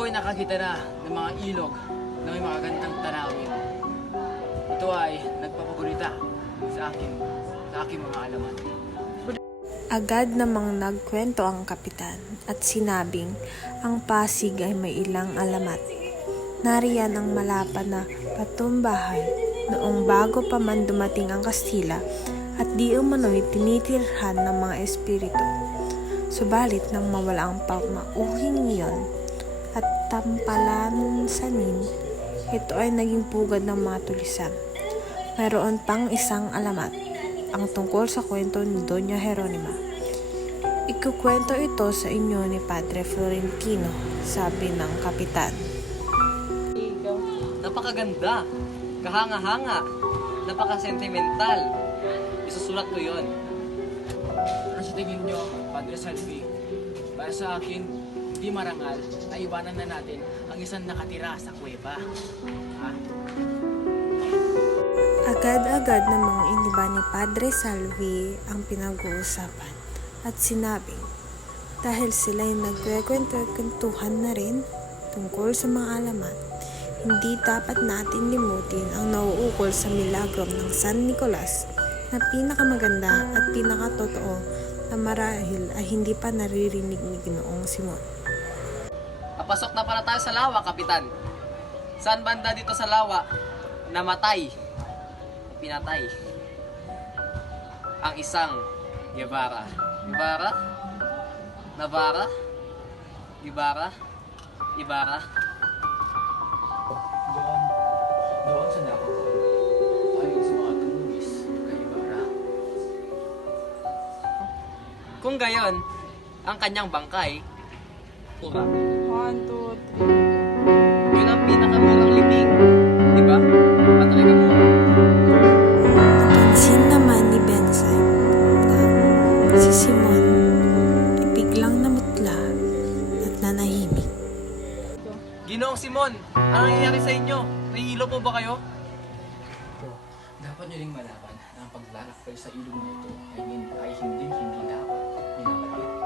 Ako'y nakakita na ng mga ilog na may makagandang tanawin. Ito ay nagpapagulita sa aking mga alamat. Agad namang nagkwento ang kapitan at sinabing ang Pasig ay may ilang alamat. Nariyan ang malapad na patumbahan noong bago pa man dumating ang Kastila at di umano'y tinitirhan ng mga espiritu. Subalit nang mawala ang pamauhing iyon at tampalansanin, ito ay naging pugad ng mga tulisan. Mayroon pang isang alamat, ang tungkol sa kwento ni Doña Jeronima. Ikukwento ito sa inyo ni Padre Florentino, sabi ng kapitan. Napakaganda, kahanga-hanga, napaka-sentimental. Isusulat ko yon. Ano sa tingin nyo, Padre Salvi? Para sa akin, hindi marangal na iwanan na natin ang isang nakatira sa kuweba. Ha? Agad-agad namang iniba ni Padre Salvi ang pinag-uusapan at sinabing dahil sila'y nagkwekwentuhan na rin tungkol sa mga alamat, hindi dapat natin limutin ang nauukol sa milagrom ng San Nicolas na pinakamaganda at pinakatotoo na marahil ay hindi pa naririnig ni Ginoong Simon. Papasok na pala tayo sa lawa, Kapitan. Saan banda dito sa lawa namatay, pinatay ang isang Guevara? Ibarra? Navarra? Ibarra? Ibarra? Doon sa Davao, ayon sa mga tumulis kay Ibarra. Kung gayon, ang kanyang bangkay, pura. 1, 2, 3. Yun ang pinakamurang libing. Diba? Patay ka mura. Napansin naman ni Bensay na si Simon ay biglang namutla at nanahimik. Ginoong Simon, ano nangyayari sa inyo? Nahihilo po ba kayo? Dapat nyo ring malaman na ang paglalakbay sa ilog na ito ay hindi dapat minamaliit.